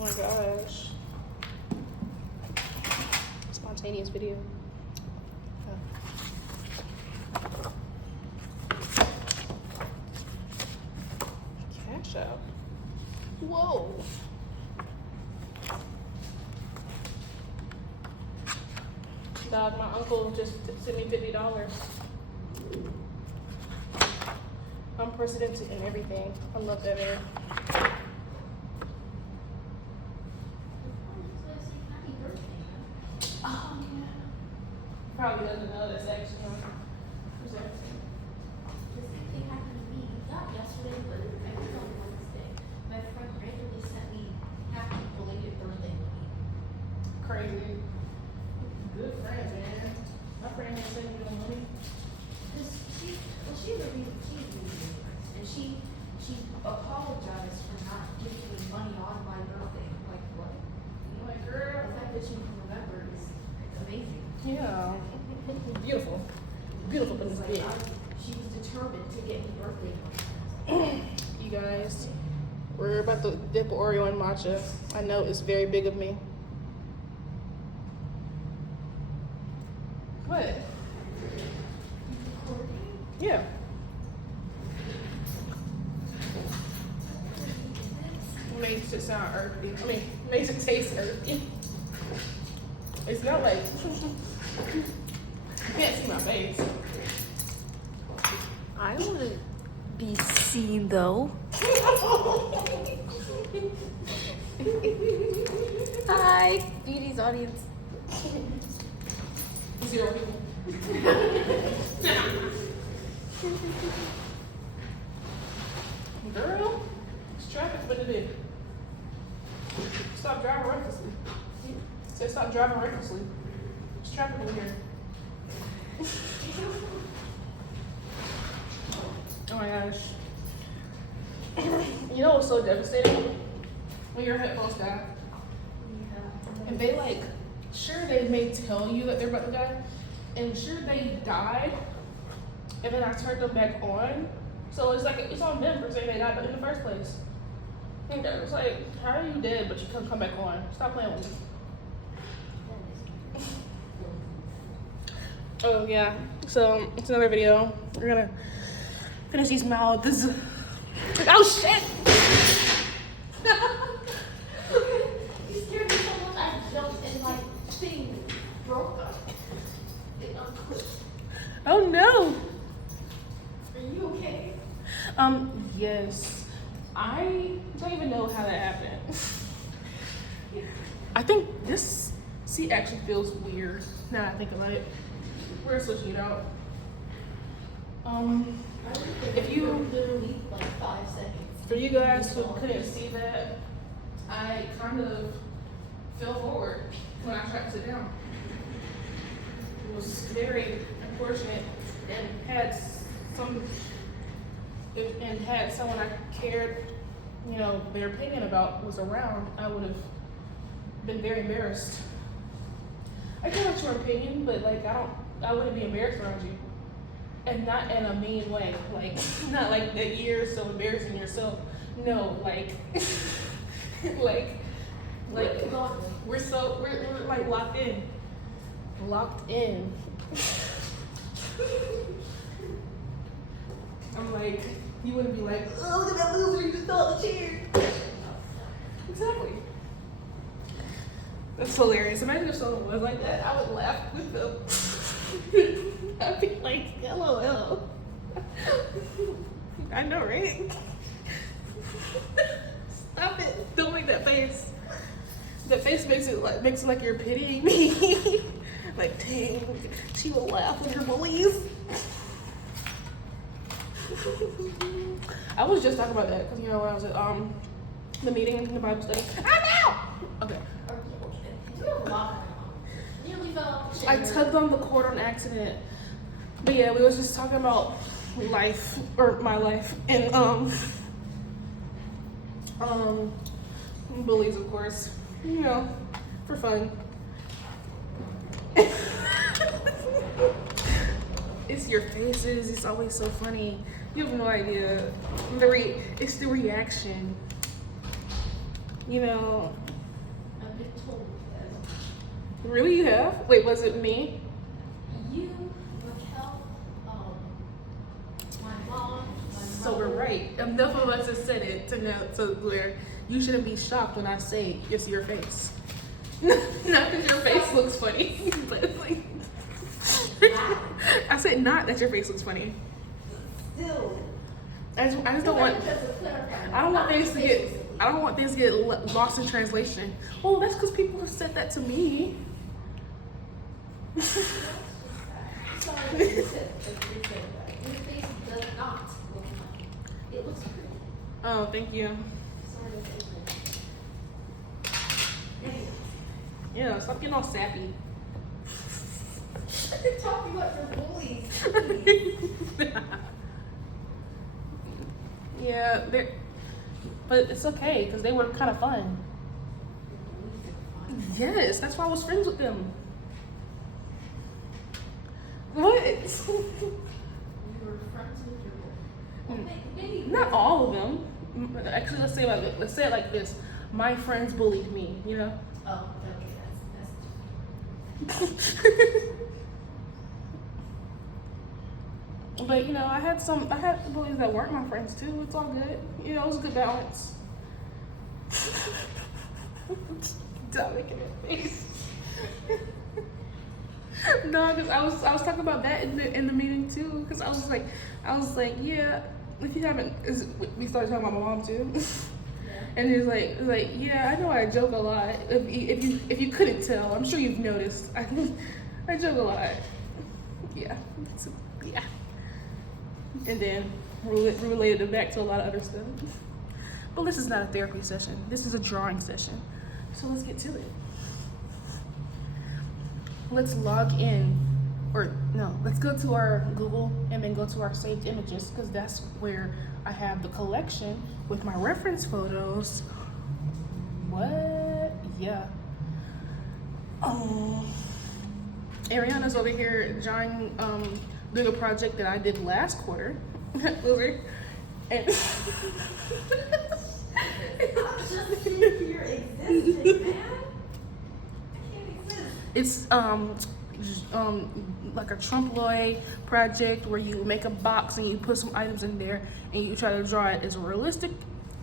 my gosh. Spontaneous video. Cash out. Whoa. Dog, my uncle just sent me $50. Unprecedented and everything. I love that man. Oh yeah. Probably doesn't know that's actually on. Who's that? The same thing happened to me, not yesterday, but I think on Wednesday. My friend randomly sent me happy belated birthday money. Crazy. Good friend, man. My friend ain't sending me no money. Cause she's really nice, and she apologized for not giving me money on my birthday. I'm like, what? I'm like, girl. The fact that you can remember is amazing. Yeah. Beautiful. Beautiful, but it's Like, big. she was determined to get me birthday money. You guys, we're about to dip Oreo in matcha. I know it's very big of me. What? Yeah. Makes it sound earthy. I mean, makes it taste earthy. It's not like you can't see my face. I want to be seen though. Hi, Beauty's audience. 0 people. Girl, it's traffic, but it is. Stop driving recklessly. Say stop driving recklessly. It's traffic over here. Oh my gosh. You know what's so devastating? When your headphones die. Yeah. And they like, sure they may tell you that they're about to die, and sure they died, and then I turned them back on. So it's like, it's on them for saying they died in the first place. And it's like, how are you dead, but you come back on? Stop playing with me. Oh yeah, so it's another video. We're gonna finish these mouths. Oh shit! You scared me so much, I jumped and my thing broke up. It unclipped. Oh no! Are you okay? Yes. I don't even know how that happened. I think this seat actually feels weird now that I think about it. We're switching it out. If you, Literally like 5 seconds. for you guys who couldn't see that, I kind of fell forward when I tried to sit down. It was very unfortunate and had someone I cared, you know, their opinion about was around, I would have been very embarrassed. I care about your opinion, but like I wouldn't be embarrassed around you. And not in a mean way. Like not like that you're so embarrassing yourself. No, like like we're like locked in. Locked in. I'm like, you wouldn't be like, oh, look at that loser, you just fell out the chair. Exactly. That's hilarious. Imagine if someone was like that, I would laugh with them. I'd be like, LOL. I know, right? Stop it. Don't make that face. That face makes it like you're pitying me. Like, dang, she will laugh with her bullies. I was just talking about that because, you know, when I was at the meeting in the Bible study. I'm out! Okay. You have a lot going on. Nearly fell off the I chair. tugged on the cord on accident. But yeah, we was just talking about life, or my life, and bullies, of course, you know, for fun. It's your faces, it's always so funny. You have no idea. It's the reaction. You know, I've been told that. really you have? Wait, was it me? You, Raquel, my mom, my So we're mother. right. Enough of us have said it to know to where you shouldn't be shocked when I say it's your face. Not that your face looks funny, but like Wow. I said not that your face looks funny. Still. I just don't want. Just to clarify, I don't want not things to your get. face was I don't want things to get lost in translation. Oh, that's because people have said that to me. Sorry that you said that. Your face does not look funny. It looks pretty. Oh, thank you. Sorry to say that. Anyway. Yeah, stop getting all sappy. Talking about your bullies. Yeah, but it's okay because they were kind of fun. Yes, that's why I was friends with them. What? You were friends with your bullies. Well, maybe Not all of them. Actually, let's say it like this. My friends bullied me. You know. Oh, okay, that's But you know, I had bullies that weren't my friends too. It's all good. You know, it was a good balance. Stop making that face. No, because I was talking about that in the meeting too. Because I was like, yeah. If you haven't, we started talking about my mom too. And he was like, yeah, I know I joke a lot. If you couldn't tell, I'm sure you've noticed. I joke a lot. Yeah. Yeah. And then related it back to a lot of other stuff. But this is not a therapy session. This is a drawing session. So let's get to it. Let's log in, or no, let's go to our Google and then go to our saved images because that's where I have the collection with my reference photos. What? Yeah. Ariana's over here drawing, doing a project that I did last quarter. Over. And I'm just here existing, man. I can't exist. it's like a trompe l'oeil project where you make a box and you put some items in there and you try to draw it as realistic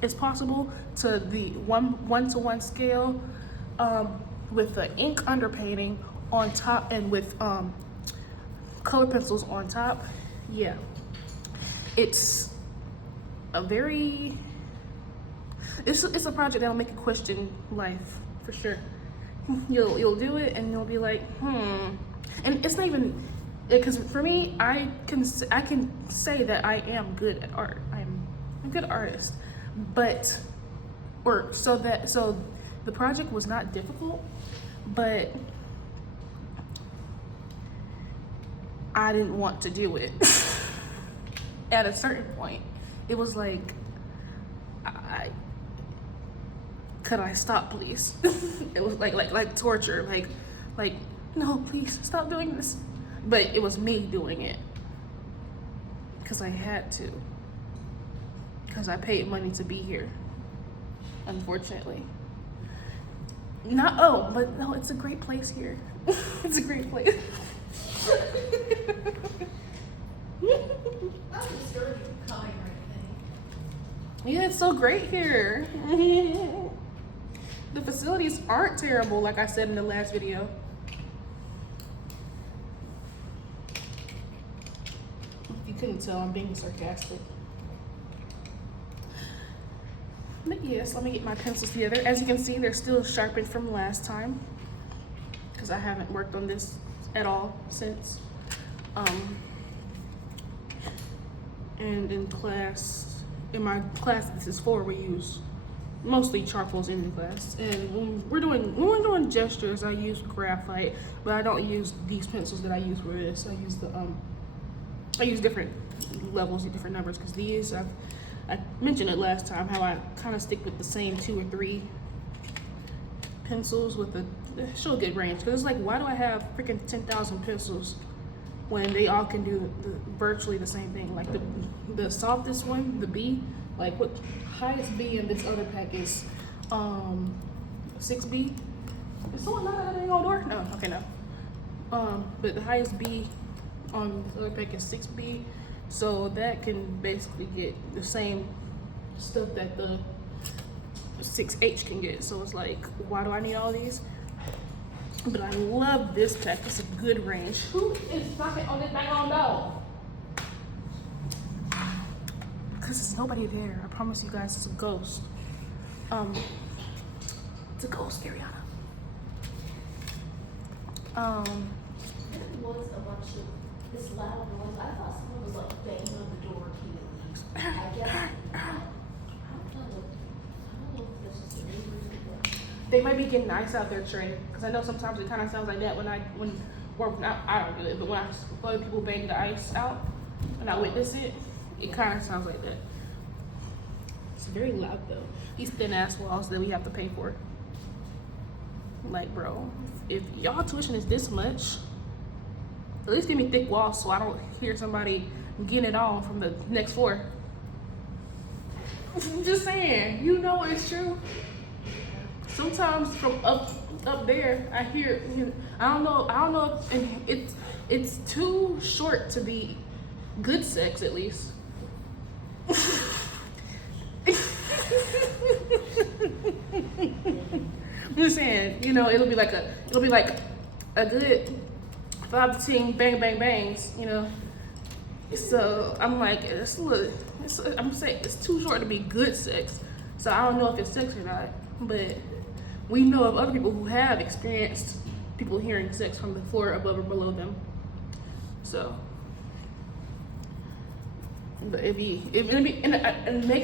as possible to the one-to-one scale, with the ink underpainting on top and with color pencils on top. Yeah, it's a very it's a project that'll make you question life for sure. You'll do it and you'll be like, and it's not even because for me, I can say that I am good at art. I'm a good artist, but so the project was not difficult, but I didn't want to do it. At a certain point, it was like, could I stop, please? It was like torture, like no, please stop doing this. But it was me doing it because I had to, because I paid money to be here. Unfortunately, but no, it's a great place here. It's a great place. Not discouraging coming or anything. Yeah, it's so great here. The facilities aren't terrible, like I said in the last video. If you couldn't tell, I'm being sarcastic. But yes, let me get my pencils together. As you can see, they're still sharpened from last time because I haven't worked on this at all since. And in my class this is for, we use mostly charcoals in the class. And when we're doing gestures, I use graphite, but I don't use these pencils that I use for this. I use different levels and different numbers because these, I mentioned it last time how I kind of stick with the same 2 or 3 pencils with show a good range. Because it's like, why do I have freaking 10,000 pencils when they all can do virtually the same thing? Like the softest one, the B, like what highest B in this other pack is 6B. Is someone not at the door? No, okay, no. But the highest B on the other pack is 6B, so that can basically get the same stuff that the 6H can get. So it's like, why do I need all these? But I love this pack. It's a good range. Who is knocking on this daggone door? Because there's nobody there. I promise you guys, it's a ghost. It's a ghost, Ariana. There was a bunch of this loud noise. I thought someone was like banging on the door repeatedly. I guess I don't know if that's just the neighbors or what. They might be getting ice out there, Trey. Because I know sometimes it kind of sounds like that when I don't do it, but when other people bang the ice out and I witness it, it kind of sounds like that. It's very loud though. These thin ass walls that we have to pay for. Like, bro, if y'all tuition is this much, at least give me thick walls so I don't hear somebody getting it on from the next floor. I'm just saying, you know it's true. Sometimes from up there, I hear, I don't know if it's too short to be good sex, at least. I'm just saying, it'll be like a good 5 to 10 bang bang bangs, So I'm like, I'm saying it's too short to be good sex. So I don't know if it's sex or not, but we know of other people who have experienced people hearing sex from the floor above or below them. So, but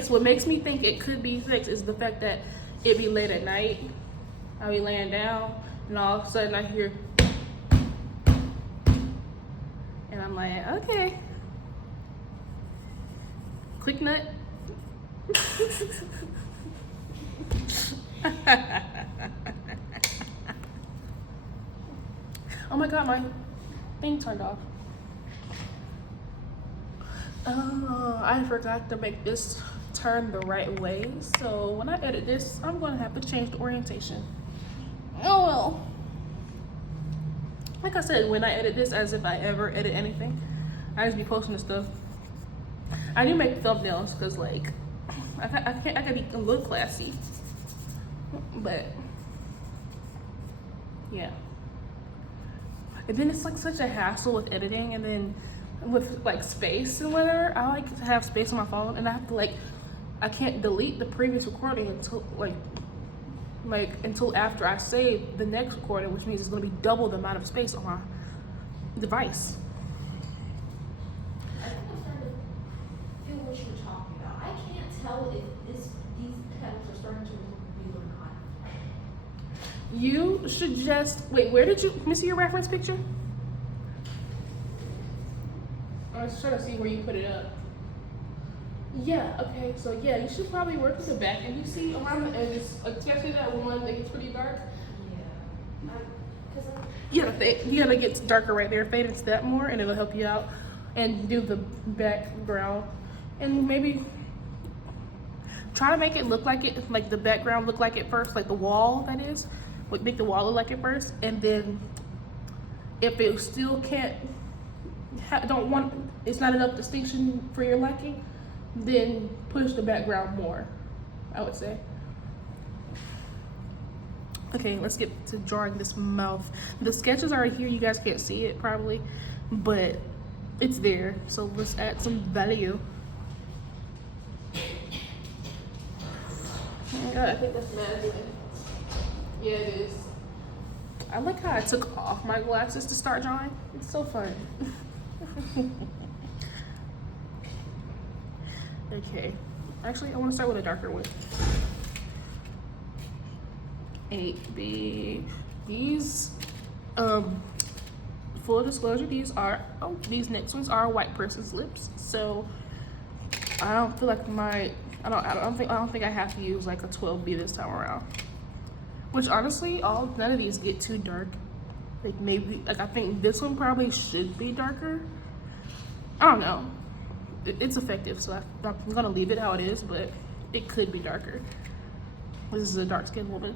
what makes me think it could be sex is the fact that it be late at night. I'll be laying down, and all of a sudden I hear, and I'm like, okay, quick nut. Oh my god, my thing turned off. I forgot to make this turn the right way, so when I edit this, I'm gonna have to change the orientation. Oh well. Like I said, when I edit this, as if I ever edit anything, I just be posting the stuff. I do make thumbnails because, like, I gotta be a little classy, but yeah. And then it's like such a hassle with editing, and then with like space and whatever. I like to have space on my phone, and I have to I can't delete the previous recording until until after I save the next recording, which means it's gonna be double the amount of space on my device. I think I'm starting to feel what you were talking about. I can't tell if these petals are starting to look real or not. You should just wait. Let me see your reference picture. I was trying to see where you put it up. Yeah, okay, so yeah, you should probably work with the back, and you see around the edges, especially that one that gets pretty dark. Yeah. You gotta get darker right there. Fade into that more, and it'll help you out. And do the background, and maybe try to make it look like it, like the background look like it first, like the wall that is. Make the wall look like it first, and then if it still can't, it's not enough distinction for your liking, then push the background more, I would say. Okay, let's get to drawing this mouth. The sketches are here. You guys can't see it probably, but it's there. So let's add some value. Oh my god, I think that's mad. Yeah, it is. I like how I took off my glasses to start drawing. It's so fun. Okay. Actually, I want to start with a darker one. 8B. These, full disclosure, these next ones are a white person's lips. So I don't feel like I don't think I have to use like a 12B this time around. Which honestly, none of these get too dark. I think this one probably should be darker. I don't know. It's effective, so I'm gonna leave it how it is, but it could be darker. This is a dark-skinned woman.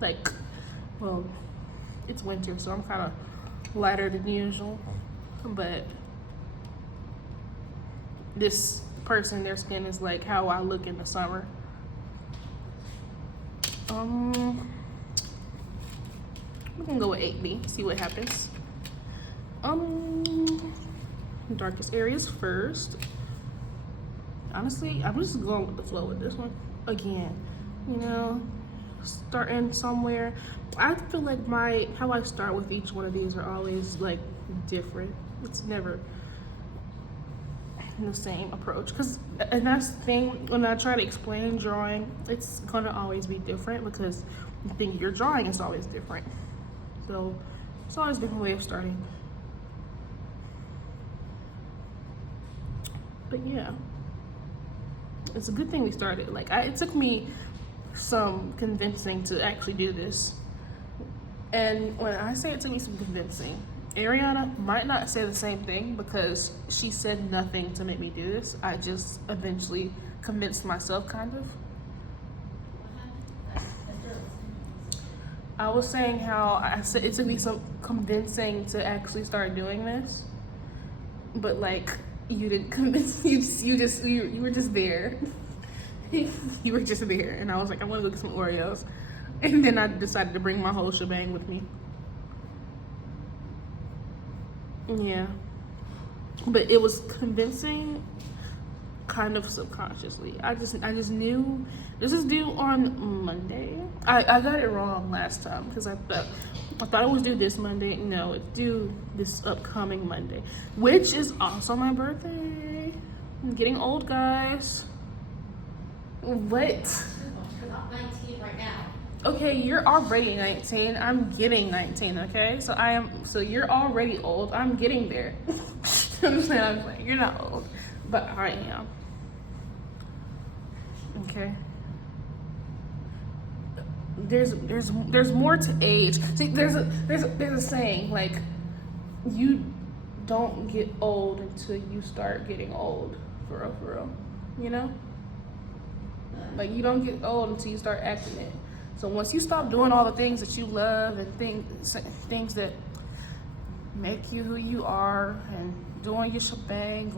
Like, well, it's winter, so I'm kind of lighter than usual. But this person, their skin is like how I look in the summer. We can go with 8B, see what happens. Darkest areas first. Honestly, I'm just going with the flow with this one. Again, you know, starting somewhere. I feel like how I start with each one of these are always like different. It's never the same approach, and that's the thing, when I try to explain drawing, it's gonna always be different because the thing you're drawing is always different. So it's always a different way of starting. But yeah, it's a good thing we started. Like, it took me some convincing to actually do this. And when I say it took me some convincing, Ariana might not say the same thing because she said nothing to make me do this. I just eventually convinced myself, kind of. I was saying how I said it took me some convincing to actually start doing this, but like, you didn't convince me. You were just there. You were just there, and I was like, I want to go get some Oreos, and then I decided to bring my whole shebang with me. Yeah, but it was convincing, kind of subconsciously. I just knew this is due on Monday. I got it wrong last time because I thought it was due this Monday. No, it's due this upcoming Monday, which is also my birthday. I'm getting old, guys. What? Because I'm 19 right now. Okay, you're already 19. I'm getting 19, okay? So you're already old. I'm getting there. I'm like, you're not old, but I am. Okay. There's more to age. See, there's a saying, like, you don't get old until you start getting old. For real. You know? Like, you don't get old until you start acting it. So once you stop doing all the things that you love and things that make you who you are, and doing your shebang,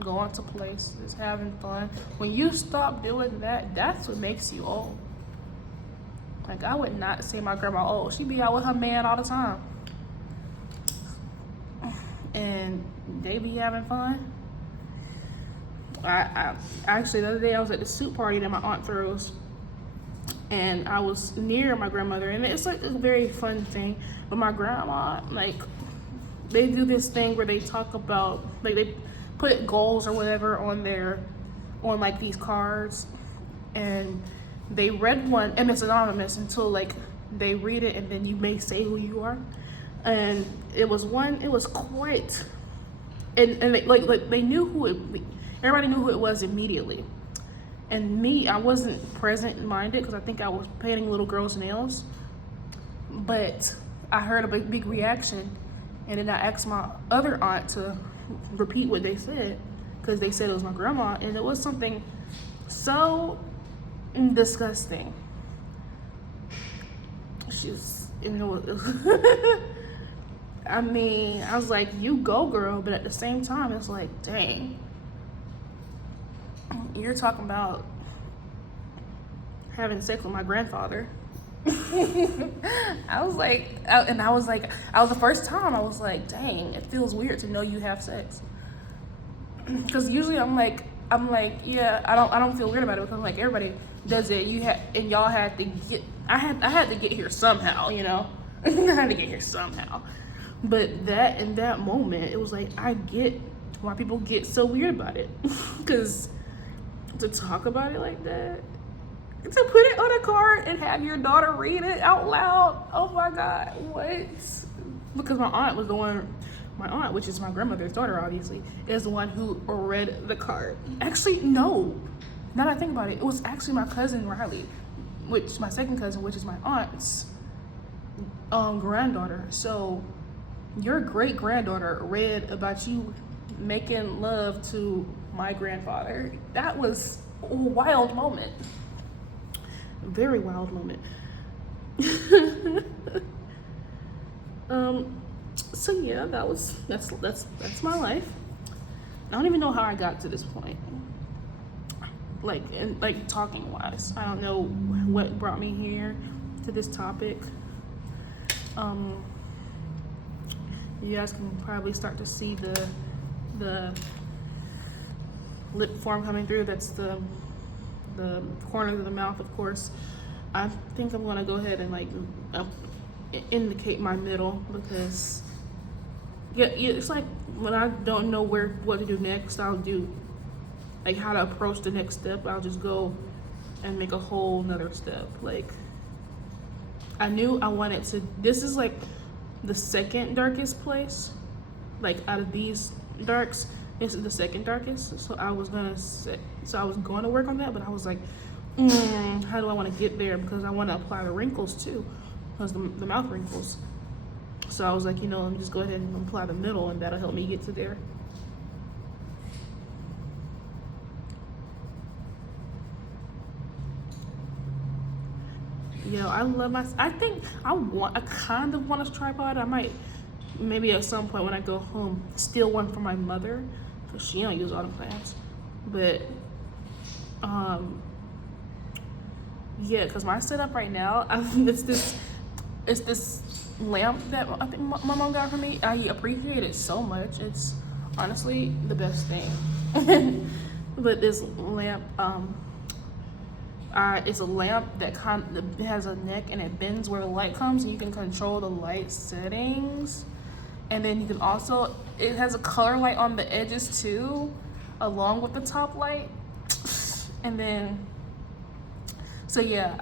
going to places, having fun, when you stop doing that, that's what makes you old. Like, I would not say my grandma old. She be out with her man all the time, and they be having fun. I actually, the other day I was at the soup party that my aunt throws, and I was near my grandmother, and it's like a very fun thing. But my grandma, like, they do this thing where they talk about, like, they put goals or whatever on like these cards, and they read one, and it's anonymous until like they read it, and then you may say who you are. And it was quite, and they, like they knew everybody knew who it was immediately. And me, I wasn't present-minded because I think I was painting little girls' nails. But I heard a big reaction, and then I asked my other aunt to repeat what they said because they said it was my grandma, and it was something so disgusting. She's, you know, I mean, I was like, you go, girl, but at the same time, it's like, dang. You're talking about having sex with my grandfather. I was the first time I was like, dang, it feels weird to know you have sex. Because usually I'm like, yeah, I don't feel weird about it because I'm like, everybody does it. Y'all had to get, I had to get here somehow, you know. I had to get here somehow. But in that moment, it was like, I get why people get so weird about it. Because to talk about it like that, to put it on a card and have your daughter read it out loud, oh my God, what? Because my aunt, which is my grandmother's daughter, obviously, is the one who read the card. Actually, no. Now that I think about it, it was actually my cousin Riley, my second cousin, which is my aunt's granddaughter. So your great granddaughter read about you making love to my grandfather. That was a wild moment. Very wild moment. So yeah, that's my life. I don't even know how I got to this point. Like talking wise, I don't know what brought me here to this topic. You guys can probably start to see the lip form coming through. That's the corners of the mouth, of course. I think I'm gonna go ahead and like indicate my middle, because yeah, it's like when I don't know what to do next, I'll do like how to approach the next step. I'll just go and make a whole nother step. Like I knew I wanted to. This is like the second darkest place. Like out of these darks, this is the second darkest. So I was going to work on that, but I was like, how do I want to get there? Because I want to apply the wrinkles too, because the mouth wrinkles. So I was like, let me just go ahead and apply the middle, and that'll help me get to there. I love I think I kind of want a tripod. I might, maybe at some point when I go home, steal one from my mother, because she don't use autoplans. But yeah, because my setup right now, it's this lamp that I think my mom got for me. I appreciate it so much. It's honestly the best thing. But this lamp, it's a lamp that has a neck, and it bends where the light comes, and you can control the light settings. And then you can also, it has a color light on the edges too, along with the top light. And then, so yeah,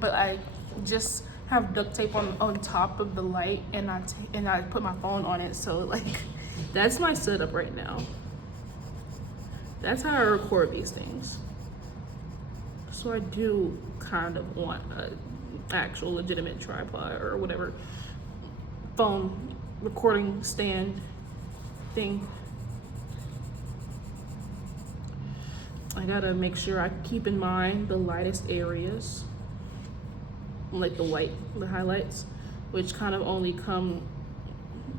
but I just have duct tape on top of the light, and I put my phone on it. So like, that's my setup right now. That's how I record these things. So I do kind of want an actual legitimate tripod or whatever phone recording stand thing. I gotta make sure I keep in mind the lightest areas, like the highlights, which kind of only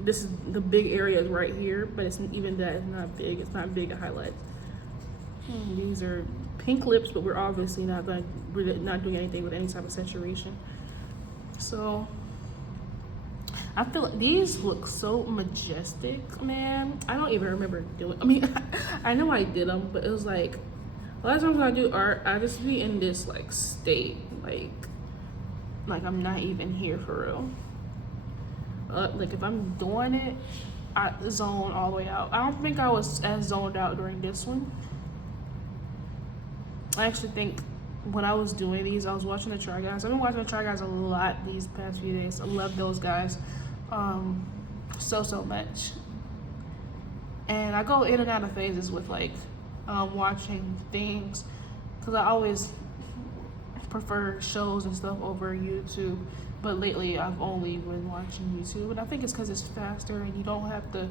this is the big areas right here, but it's even that, it's not big. It's not big highlights. These are pink lips, but we're obviously not doing anything with any type of saturation. So I feel like these look so majestic, man. I don't even remember doing. I mean, I know I did them, but it was like a lot of times when I do art, I just be in this like state, like I'm not even here for real. Like if I'm doing it, I zone all the way out. I don't think I was as zoned out during this one. I actually think when I was doing these, I was watching the Try Guys. I've been watching the Try Guys a lot these past few days. I love those guys so much. And I go in and out of phases with like watching things, because I always prefer shows and stuff over YouTube. But lately I've only been watching YouTube, and I think it's because it's faster and you don't have to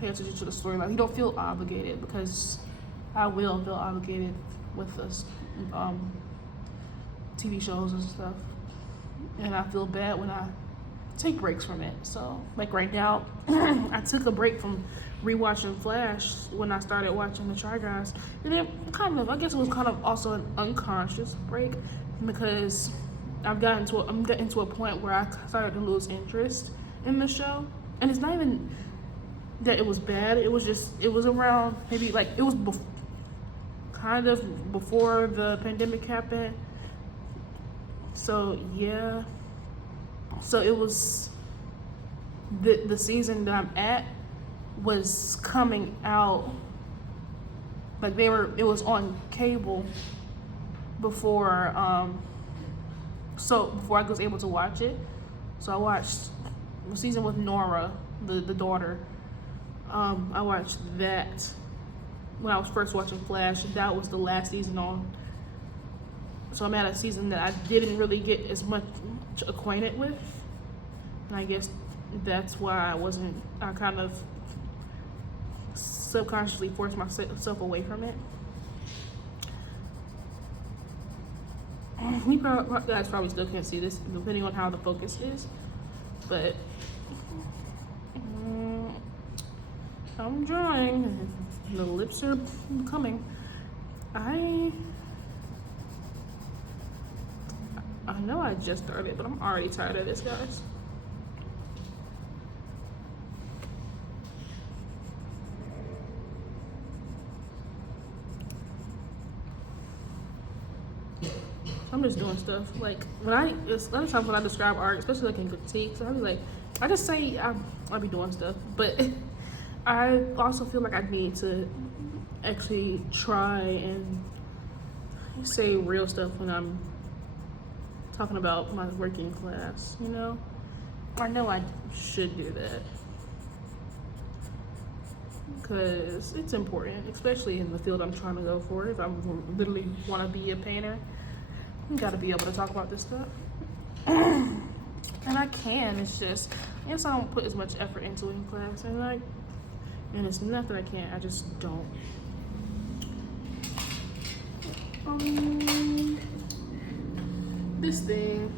pay attention to the storyline. You don't feel obligated, because I will feel obligated with us TV shows and stuff, and I feel bad when I take breaks from it. So like right now, I took a break from rewatching Flash when I started watching the Try Guys, and then I guess it was kind of also an unconscious break, because I'm getting to a point where I started to lose interest in the show. And it's not even that it was bad, it was around maybe like it was kind of before the pandemic happened. So yeah, so it was the season that I'm at was coming out, like it was on cable before before I was able to watch it. So I watched the season with Nora, the daughter. I watched that when I was first watching Flash. That was the last season on. So I'm at a season that I didn't really get as much acquainted with. And I guess that's why I kind of subconsciously forced myself away from it. You guys probably still can't see this depending on how the focus is, but I'm drawing. The lips are coming. I know I just started, but I'm already tired of this, guys. I'm just doing stuff. Like it's a lot of times when I describe art, especially like in critiques, I'll be like, I just say I'll be doing stuff, but I also feel like I need to actually try and say real stuff when I'm talking about my working class, you know? I know I should do that because it's important, especially in the field I'm trying to go for. If I literally want to be a painter, you gotta be able to talk about this stuff. And I can, it's just, I guess I don't put as much effort into it in class, and it's not that I can't, I just don't. This thing,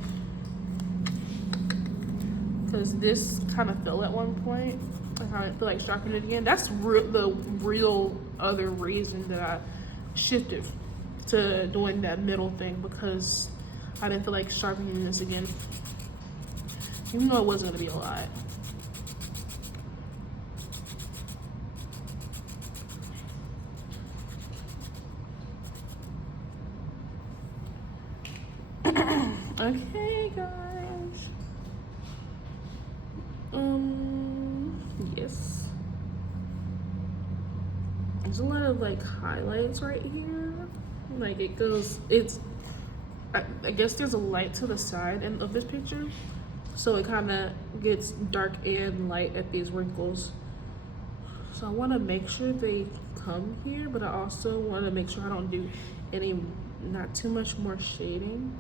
because this kind of fell at one point. I kind of feel like sharpening it again. That's the real other reason that I shifted to doing that middle thing, because I didn't feel like sharpening this again, even though it wasn't gonna be a lot. Okay, guys. Yes. There's a lot of like highlights right here. Like I guess there's a light to the side of this picture, so it kind of gets dark and light at these wrinkles. So I want to make sure they come here, but I also want to make sure I don't do not too much more shading,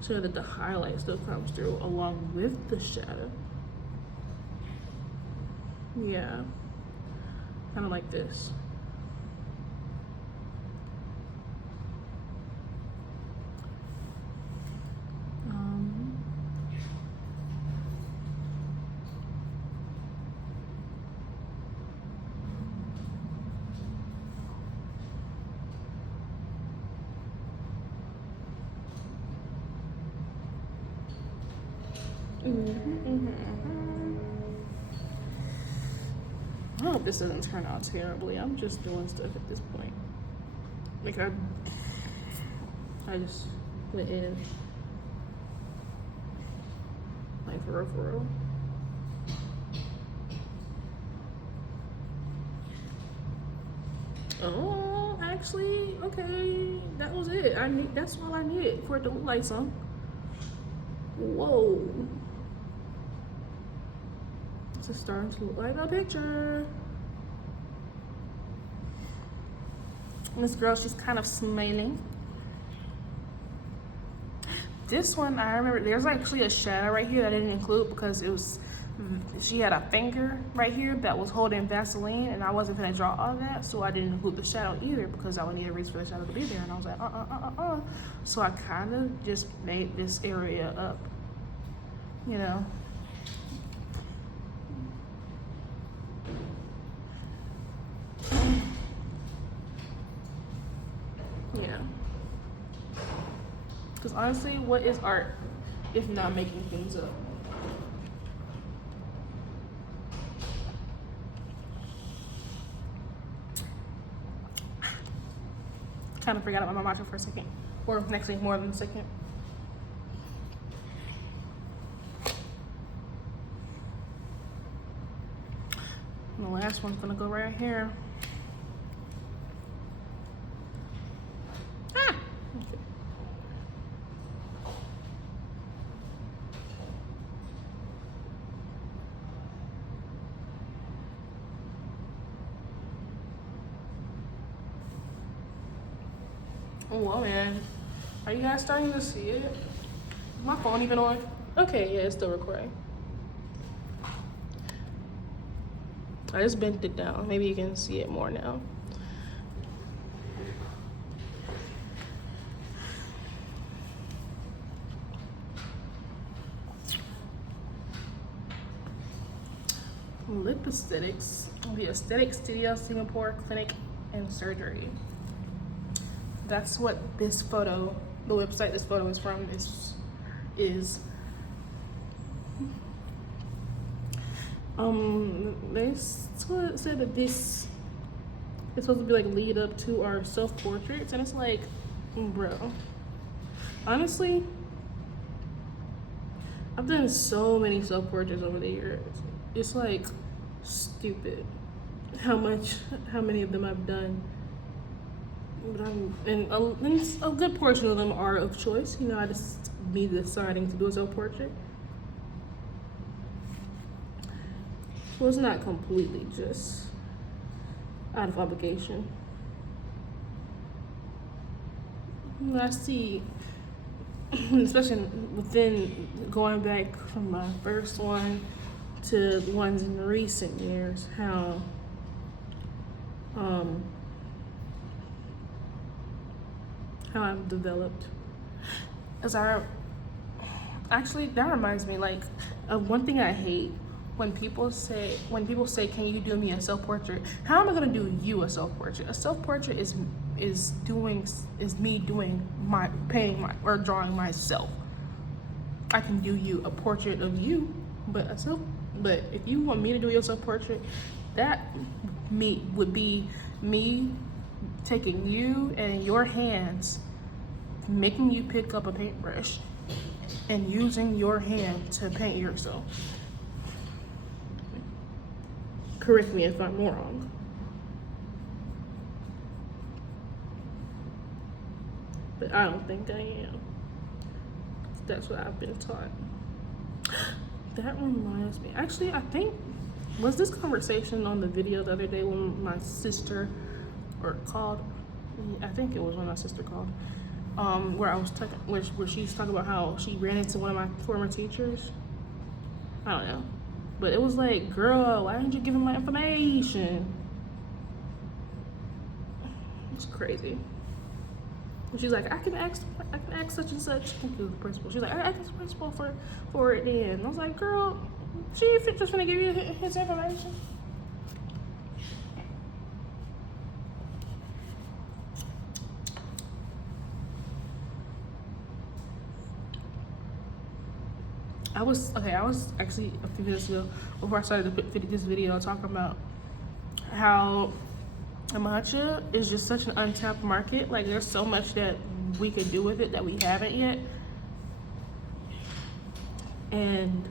so that the highlight still comes through along with the shadow. Yeah, kind of like this. I hope this doesn't turn out terribly. I'm just doing stuff at this point. Like I just went in, like for real. Oh, actually, okay, that was it. That's all I needed for it to look like something. Whoa. This is starting to look like a picture. And this girl, she's kind of smiling. This one, I remember there's actually a shadow right here that I didn't include because she had a finger right here that was holding Vaseline, and I wasn't gonna draw all that, so I didn't include the shadow either because I would need a reason for the shadow to be there, and I was like, So I kind of just made this area up, you know. Yeah. Because honestly, what is art if not making things up? Kind of forgot about my matcha for a second, or actually more than a second. And the last one's gonna go right here. Okay. Oh man, are you guys starting to see it? Is my phone even on? Okay, yeah, it's still recording. I just bent it down. Maybe you can see it more now. Lip Aesthetics, the Aesthetic Studio Singapore Clinic and Surgery. That's what this photo, the website this photo is from, is. They said that this is supposed to be like lead up to our self-portraits, and it's like, bro, honestly, I've done so many self-portraits over the years. It's like stupid how many of them I've done. But and a good portion of them are of choice. You know, I just be deciding to do a self-portrait. Well, it's not completely just out of obligation. I see, especially within going back from my first one to the ones in recent years, how I've developed. Actually, that reminds me, like, of one thing I hate when people say, can you do me a self-portrait? How am I gonna do you a self-portrait? A self-portrait is me or drawing myself. I can do you a portrait of you, but if you want me to do your self-portrait, that would be me taking you and your hands, making you pick up a paintbrush and using your hand to paint yourself. Correct me if I'm wrong. But I don't think I am. That's what I've been taught. That reminds me. Actually, I think, was this conversation on the video the other day when my sister, I think it was when my sister called, where I was where she's talking about how she ran into one of my former teachers. I don't know. But it was like, girl, why didn't you give him my information? It's crazy. And she's like, I can ask such and such. I think it was the principal. She's like, I asked the principal for it then. And I was like, girl, she just gonna give you his information. I was actually a few minutes ago, before I started this video, talking about how matcha is just such an untapped market. Like, there's so much that we could do with it that we haven't yet. And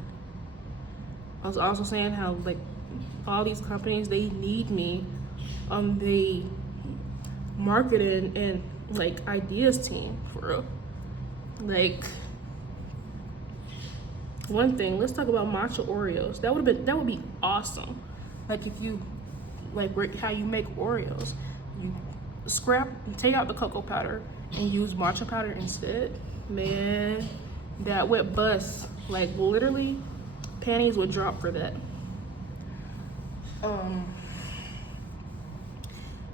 I was also saying how, like, all these companies, they need me on the marketing and like ideas team, for real. Like, one thing, let's talk about matcha Oreos. That would be awesome. Like, if you like how you make Oreos, you take out the cocoa powder and use matcha powder instead. Man, that would bust. Like, literally, panties would drop for that.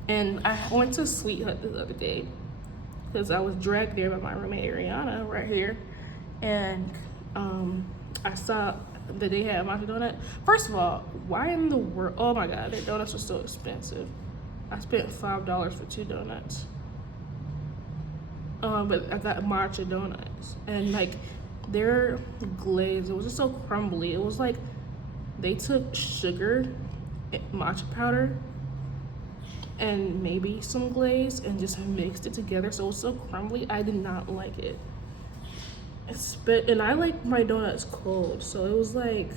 And I went to Sweet Hut the other day because I was dragged there by my roommate Ariana right here, and I saw that they had matcha donut. First of all, why in the world? Oh my god, their donuts were so expensive. I spent $5 for 2 donuts. But I got matcha donuts, and like, their glaze, it was just so crumbly. It was like they took sugar, matcha powder, and maybe some glaze and just mixed it together, so it was so crumbly. I did not like it. And I like my donuts cold, so it was like,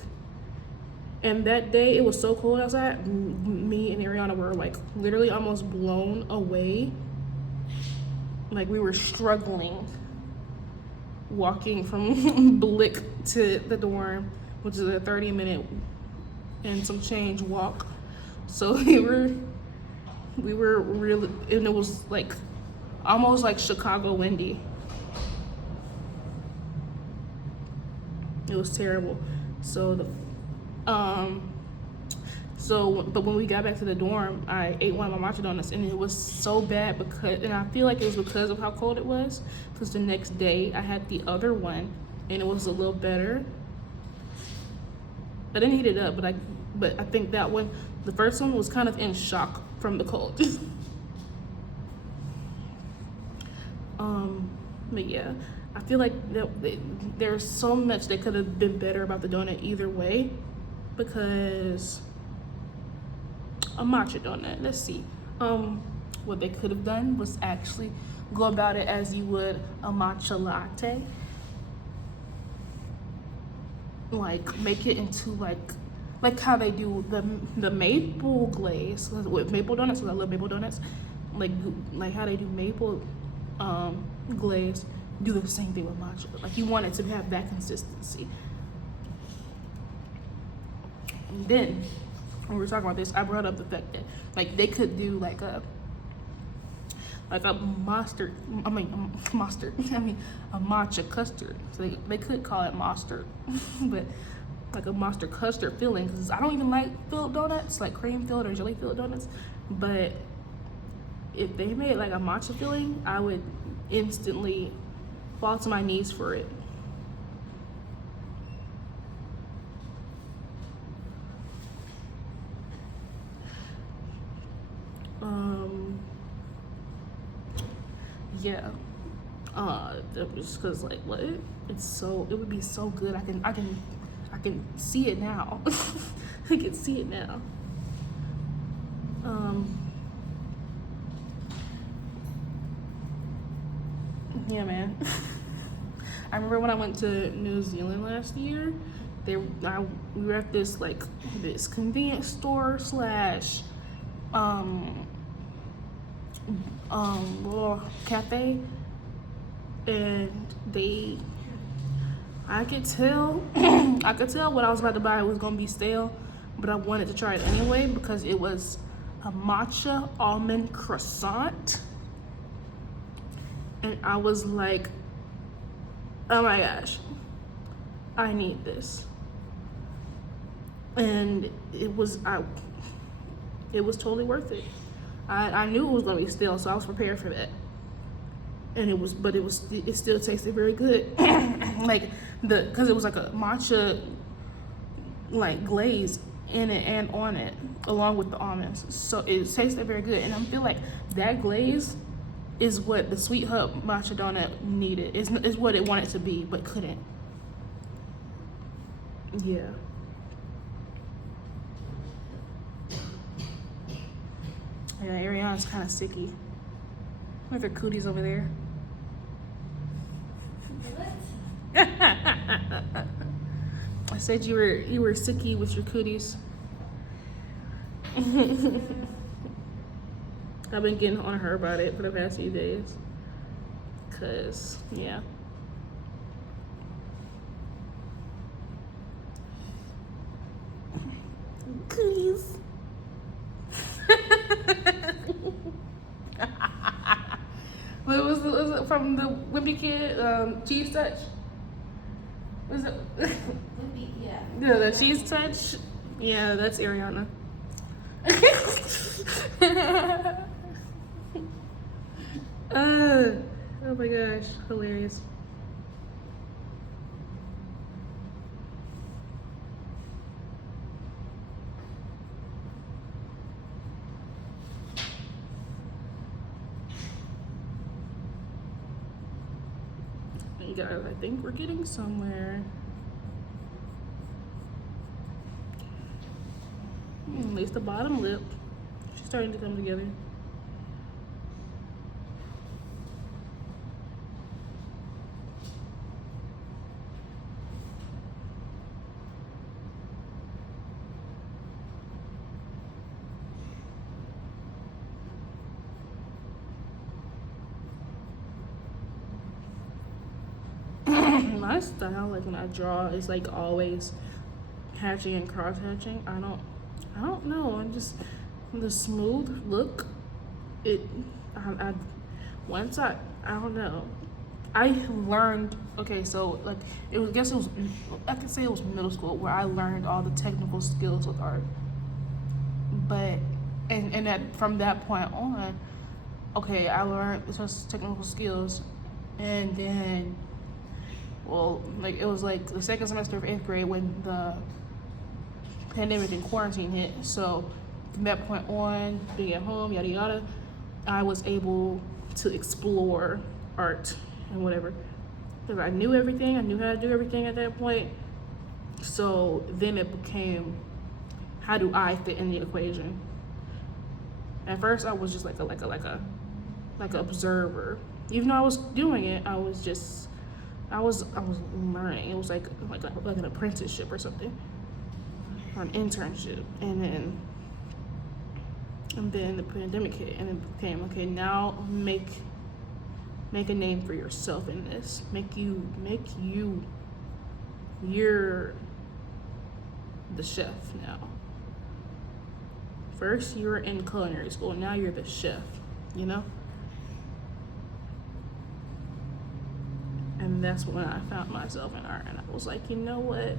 and that day it was so cold outside, me and Ariana were like literally almost blown away. Like, we were struggling walking from Blick to the dorm, which is a 30-minute and some change walk. So we were really, and it was like almost like Chicago windy. It was terrible. But when we got back to the dorm, I ate one of my matcha donuts, and it was so bad and I feel like it was because of how cold it was, because the next day I had the other one, and it was a little better. I didn't heat it up, but but I think that one, the first one, was kind of in shock from the cold. But yeah, I feel like there's so much that could have been better about the donut either way, because a matcha donut, let's see, what they could have done was actually go about it as you would a matcha latte, like make it into like how they do the maple glaze with maple donuts, because I love maple donuts, like how they do maple glaze, do the same thing with matcha. Like, you want it to have that consistency. And then when we were talking about this, I brought up the fact that like they could do like a mustard, a matcha custard. So they could call it mustard, but like a mustard custard filling, because I don't even like filled donuts, like cream filled or jelly filled donuts. But if they made like a matcha filling, I would instantly fall to my knees for it. Yeah. Just cause like what? It would be so good. I can see it now. I can see it now. Yeah, man. I remember when I went to New Zealand last year, we were at this this convenience store slash little cafe, and I could tell what I was about to buy was gonna be stale, but I wanted to try it anyway because it was a matcha almond croissant. And I was like, oh my gosh, I need this. And it was totally worth it. I knew it was gonna be stale, so I was prepared for that. And it still tasted very good. Cause it was like a matcha glaze in it and on it, along with the almonds. So it tasted very good. And I feel like that glaze is what the Sweet Hut matcha donut needed. Is what it wanted to be, but couldn't. Yeah. Yeah, Ariana's kind of sicky. With her cooties over there. What? I said you were sicky with your cooties. I've been getting on her about it for the past few days. Cause yeah. Cooties. What was it from the Wimpy Kid? Cheese Touch? Was it? Yeah. Yeah, the Cheese Touch. Yeah, that's Ariana. Oh my gosh, hilarious. You guys, I think we're getting somewhere. At least the bottom lip. She's starting to come together. My style, like when I draw, is like always hatching and cross hatching. I don't know. I'm just the smooth look. I don't know. I learned. Okay, so like I could say it was middle school where I learned all the technical skills with art. But and that from that point on, okay, I learned just technical skills, and then. Well, like it was like the second semester of 8th grade when the pandemic and quarantine hit. So from that point on, being at home, yada yada, I was able to explore art and whatever. Because I knew everything, I knew how to do everything at that point. So then it became, how do I fit in the equation? At first I was just like a observer. Even though I was doing it, I was learning. It was like an apprenticeship or something, or an internship. And then the pandemic hit, and it became, okay, now make a name for yourself in this. You're the chef now. First you were in culinary school, now you're the chef, you know? And that's when I found myself in art, and I was like, you know what?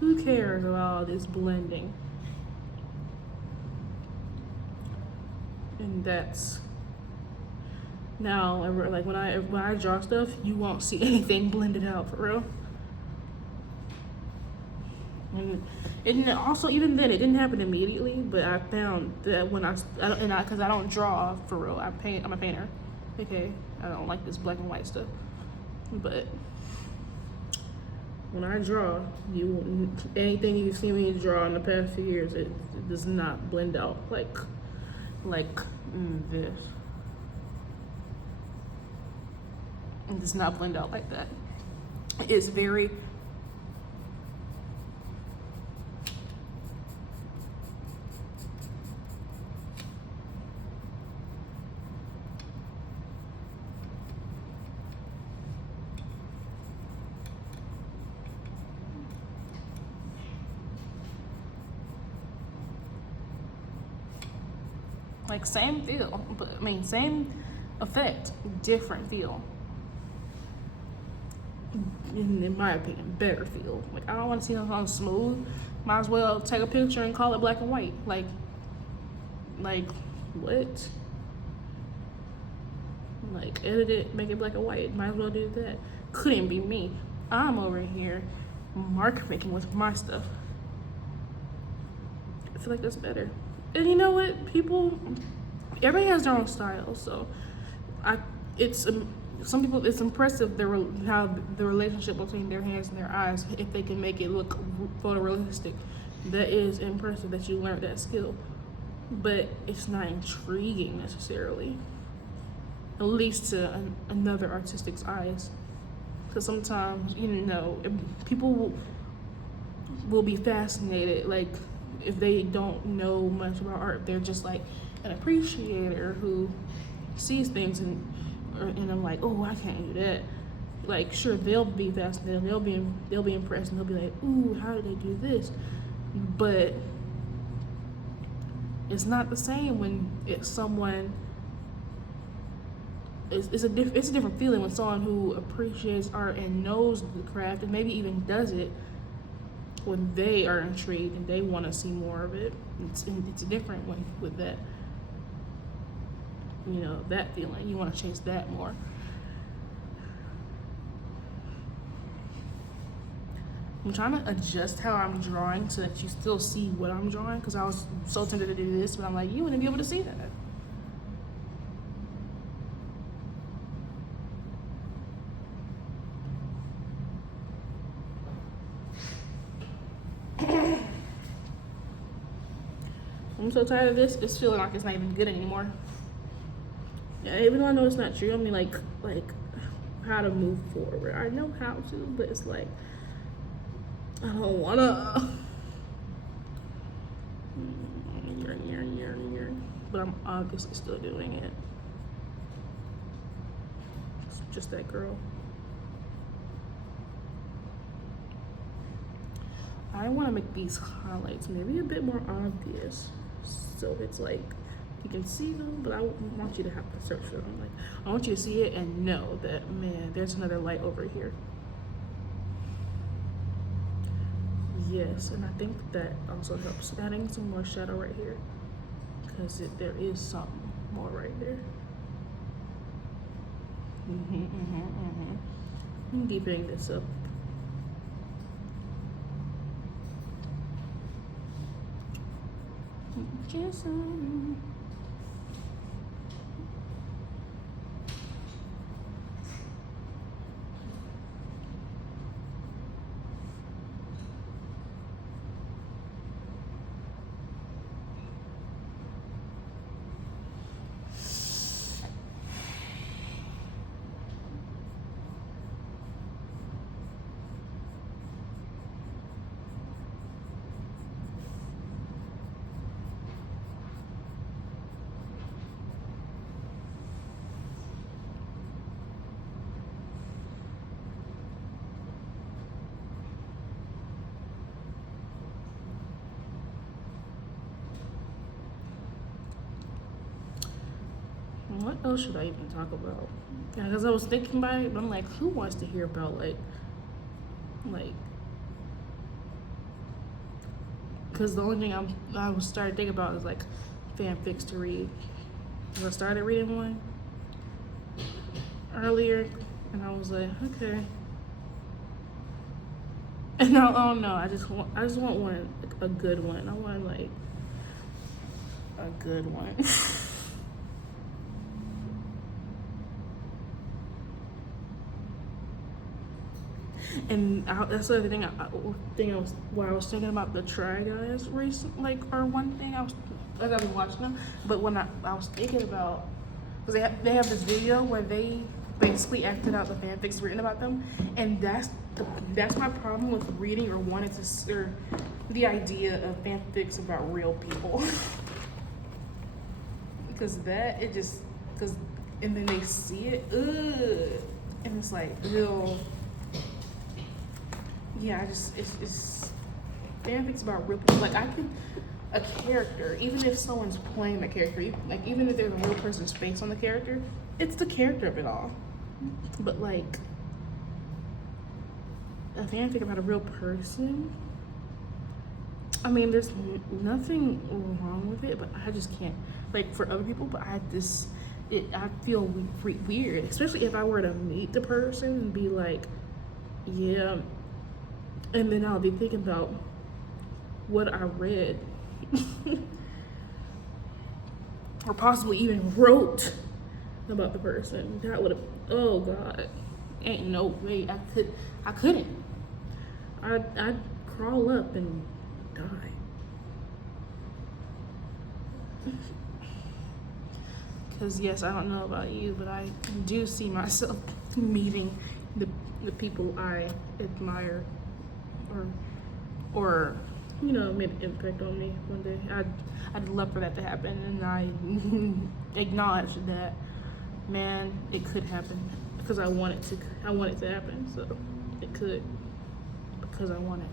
Who cares about all this blending? And that's now, like when I draw stuff, you won't see anything blended out, for real. And also, even then, it didn't happen immediately. But I found that when because I don't draw for real. I paint. I'm a painter. Okay, I don't like this black and white stuff. But when I draw, anything you've seen me draw in the past few years, it does not blend out like this. It does not blend out like that. It's very like same feel, but I mean same effect, different feel. In my opinion, better feel. Like I don't want to see something smooth. Might as well take a picture and call it black and white. Like what? Like edit it, make it black and white. Might as well do that. Couldn't be me. I'm over here mark making with my stuff. I feel like that's better. And you know what? Everybody has their own style. So some people, it's impressive how the relationship between their hands and their eyes, if they can make it look photorealistic. That is impressive that you learned that skill. But it's not intriguing necessarily, at least to another artistic's eyes. Because sometimes, people will be fascinated, like if they don't know much about art, they're just like an appreciator who sees things and I'm like, oh, I can't do that. Like, sure, they'll be fascinated, they'll be impressed, and they'll be like, ooh, how did they do this? But it's not the same when it's someone. It's a different feeling when someone who appreciates art and knows the craft and maybe even does it, when they are intrigued and they want to see more of it. It's a different one with that. That feeling, you want to chase that more. I'm trying to adjust how I'm drawing so that you still see what I'm drawing, because I was so tempted to do this, but I'm like, you wouldn't be able to see that. I'm so tired of this. It's feeling like it's not even good anymore. Yeah, even though I know it's not true, I mean, like how to move forward. I know how to, but it's like I don't wanna. But I'm obviously still doing it. It's just that girl. I want to make these highlights maybe a bit more obvious, so it's like you can see them, but I want you to have to search for them. Like, I want you to see it and know that, man, there's another light over here. Yes, and I think that also helps adding some more shadow right here, because there is something more right there. I'm deepening this up. Jason. What else should I even talk about? Yeah, because I was thinking about it, but I'm like, who wants to hear about like, because the only thing I was started thinking about is like fanfics to read. 'Cause I started reading one earlier, and I was like, okay. And I don't know. I just want one, like, a good one. I want like a good one. And that's the other thing. I was thinking about the Try Guys recent, like, or one thing as I've been watching them. But when I was thinking about, because they have this video where they basically acted out the fanfics written about them, and that's my problem with reading or wanting to, or the idea of fanfics about real people. Because and then they see it, ugh, and it's like, ew. Yeah, it's fanfics about real people. Like, a character, even if someone's playing the character, even if there's a real person's face on the character, it's the character of it all. But like, a fanfic about a real person, I mean, there's nothing wrong with it, but I just can't, like, for other people, but I feel weird, especially if I were to meet the person and be like, yeah, and then I'll be thinking about what I read or possibly even wrote about the person. That would have, oh God, ain't no way I couldn't. I'd crawl up and die. Because yes, I don't know about you, but I do see myself meeting the people I admire or you know, made an impact on me one day. I'd love for that to happen, and I acknowledge that, man, it could happen because I want it to happen. So it could, because I want it.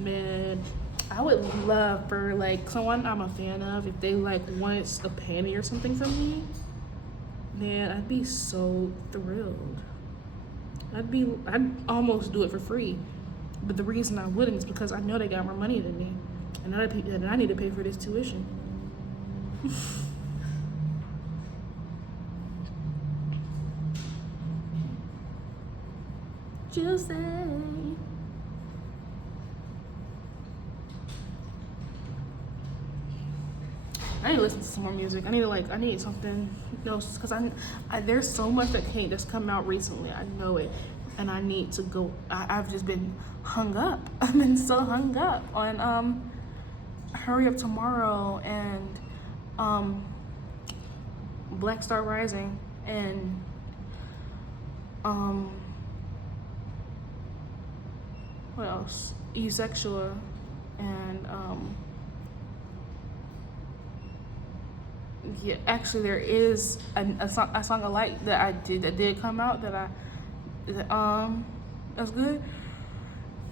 Man, I would love for like someone I'm a fan of, if they like wants a panty or something from me, man, I'd be so thrilled. I'd almost do it for free. But the reason I wouldn't is because I know they got more money than me, and I need to pay for this tuition. Just say. I need to listen to some more music. I need something else, because there's so much that can't just come out recently. I know it. And I need to go. I've just been hung up. I've been so hung up on Hurry Up Tomorrow and Black Star Rising and what else? Asexual and yeah, actually there is a song I like that did come out that's good,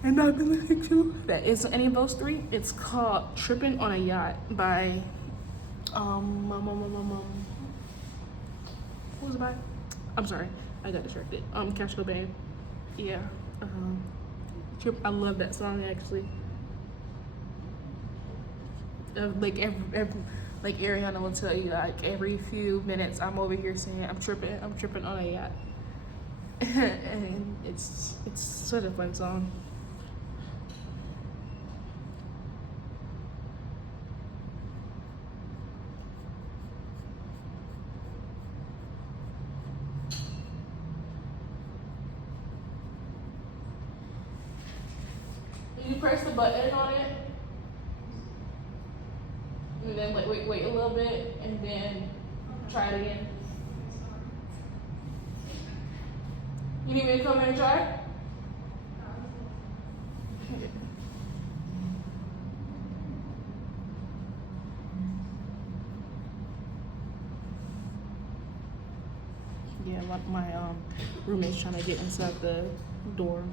and I've been listening to that isn't any of those three. It's called Trippin' on a Yacht by what was it by? I'm sorry, I got distracted. Cash Cobain. Yeah. I love that song actually. Like Ariana will tell you, like every few minutes I'm over here saying I'm tripping on a yacht. And it's such a fun song. press the button on it, and then like wait a little bit, and then try it again. You need me to come in and try? Yeah, my roommate's trying to get inside the door.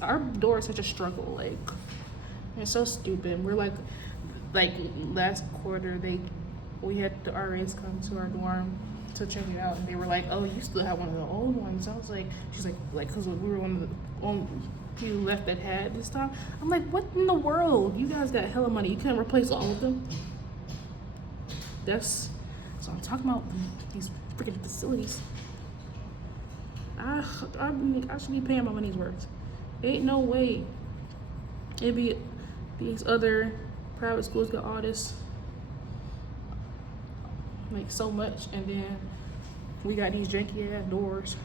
Our door is such a struggle. Like, it's so stupid. We're like last quarter we had the RAs come to our dorm to check it out, and they were like, "Oh, you still have one of the old ones." I was like, she's like, because we were one of the only people left that had this time. I'm like, what in the world? You guys got hella money. You couldn't replace all of them. That's so I'm talking about these freaking facilities. I should be paying my money's worth. Ain't no way. It'd be these other private schools got all this, like, so much, and then we got these janky ass doors.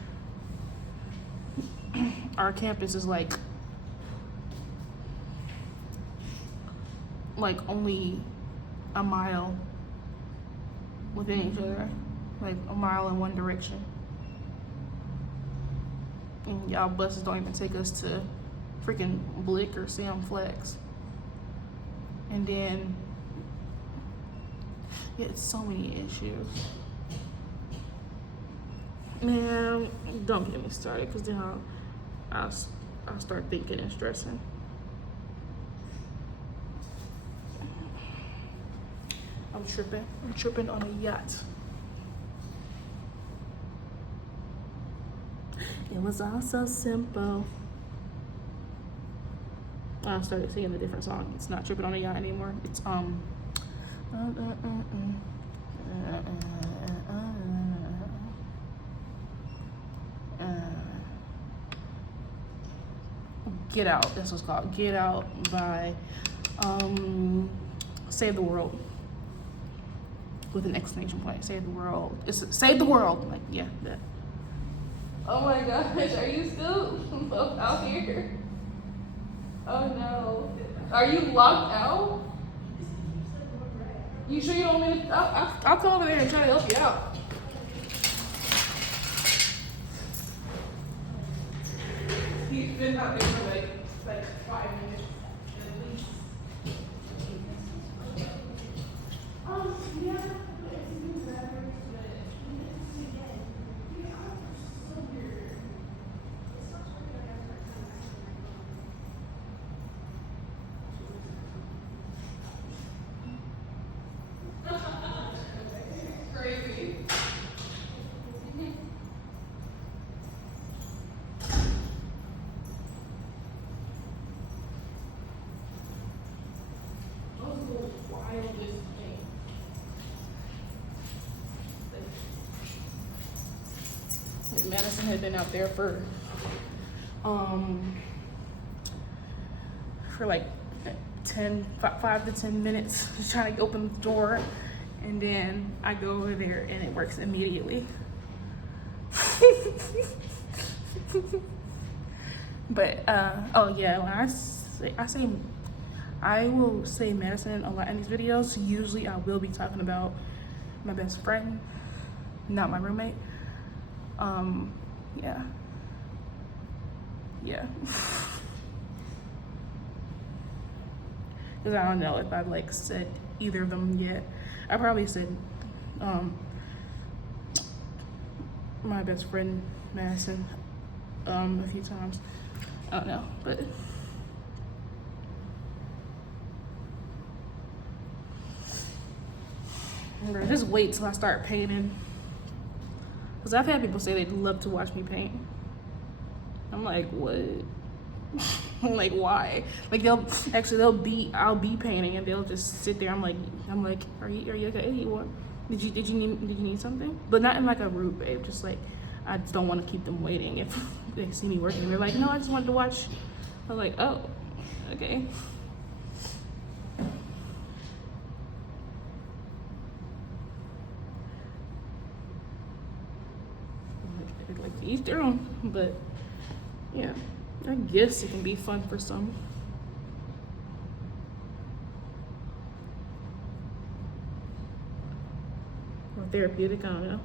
Our campus is like only a mile within each other, like a mile in one direction. And y'all buses don't even take us to freaking Blick or Sam Flex. And then, yeah, it's so many issues. Man, don't get me started, because then I'll start thinking and stressing. I'm tripping on a yacht. It was all so simple. I started singing a different song. It's not Tripping on a Yacht anymore. It's Get Out. That's what's called. Get Out by Save the World with an exclamation point. Save the World. It's Save the World. Like, yeah, that. Oh my gosh, are you still out here? Oh no. Are you locked out? You sure you don't want me to? I'll come over there and try to help you out. He's been out there for like 5 minutes at least. Yeah. Madison had been out there for like 5 to 10 minutes, just trying to open the door, and then I go over there and it works immediately. But oh yeah, when I will say Madison a lot in these videos. Usually I will be talking about my best friend, not my roommate. Yeah. Because I don't know if I've like said either of them yet. I probably said my best friend Madison a few times. I don't know, but just wait till I start painting. Because I've had people say they'd love to watch me paint. I'm like, what? I'm like, why? Like I'll be painting and they'll just sit there. I'm like, are you okay? What? Did you need something? But not in like a rude way. Just like, I just don't want to keep them waiting if they see me working. They're like, no, I just wanted to watch. I was like, oh, okay. Like each their own, but yeah. I guess it can be fun for some. Or therapeutic, I don't know.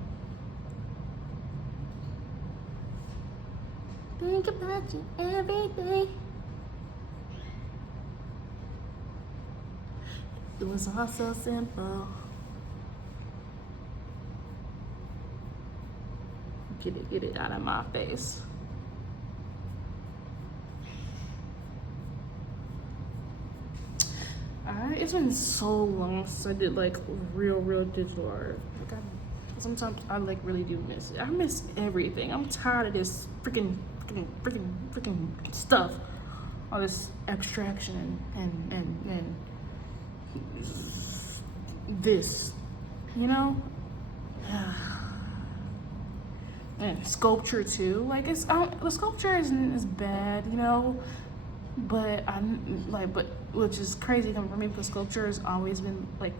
Think about you every day. It was all so simple. Get it out of my face. It's been so long since I did like real digital art. Like sometimes I like really do miss it. I miss everything. I'm tired of this freaking stuff. All this abstraction and this, you know? And sculpture too. Like the sculpture isn't bad, you know? But which is crazy coming from me because sculpture has always been like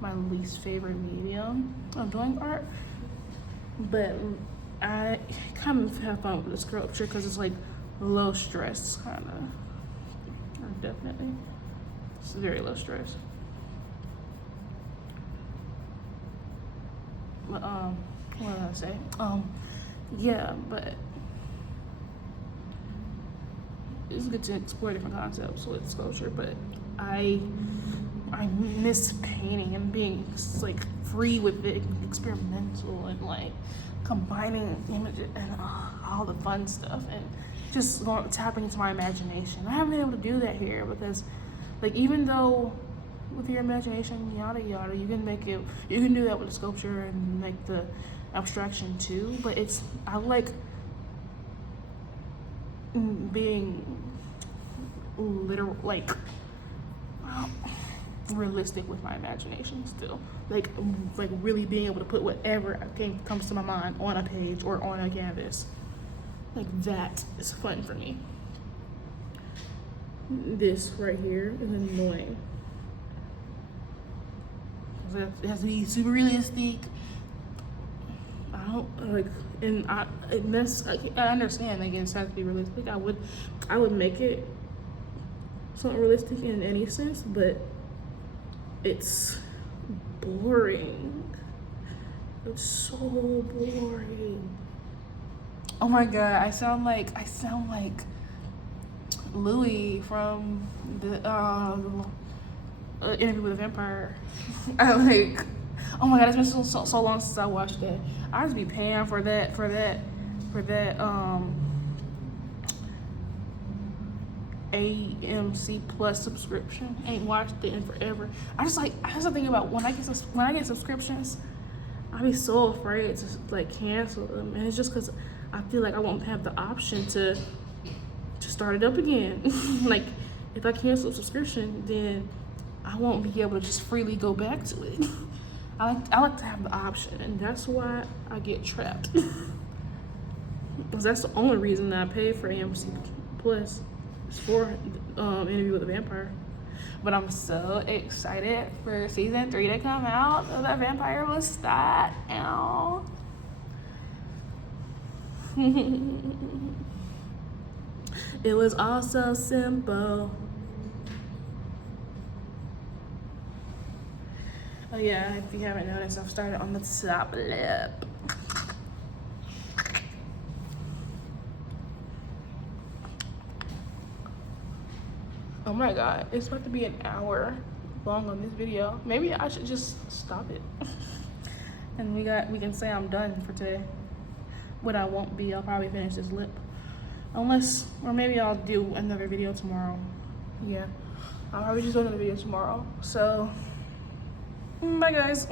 my least favorite medium of doing art. But I kind of have fun with the sculpture because it's like low stress, kind of. Or definitely, it's very low stress. But what did I say? Yeah, but it's good to explore different concepts with sculpture, but I miss painting and being like free with it, experimental and like combining images and all the fun stuff and just tapping into my imagination. I haven't been able to do that here because like even though with your imagination yada yada you can do that with the sculpture and like the abstraction too, but I like being literal, like realistic with my imagination still, like really being able to put whatever comes to my mind on a page or on a canvas. Like that is fun for me. This right here is annoying. It has to be super realistic. I don't like, and I understand. Like, it has to be realistic. I would make it something realistic in any sense, but it's boring. It's so boring. Oh my god, I sound like Louis from the Interview with a Vampire. Oh my god, it's been so long since I watched that. I just be paying for that AMC Plus subscription. Ain't watched it in forever. I just think about when I get subscriptions, I be so afraid to like cancel them, and it's just because I feel like I won't have the option to start it up again. Like if I cancel a subscription, then I won't be able to just freely go back to it. I like to have the option, and that's why I get trapped. Because that's the only reason that I pay for AMC Plus is for Interview with a Vampire. But I'm so excited for season 3 to come out. That Vampire Lestat. Ow. It was all so simple. Oh yeah, if you haven't noticed, I've started on the top lip. Oh my god, it's about to be an hour long on this video. Maybe I should just stop it. And we can say I'm done for today. What I won't be, I'll probably finish this lip. Or maybe I'll do another video tomorrow. Yeah, I'll probably just do another video tomorrow. So, bye guys.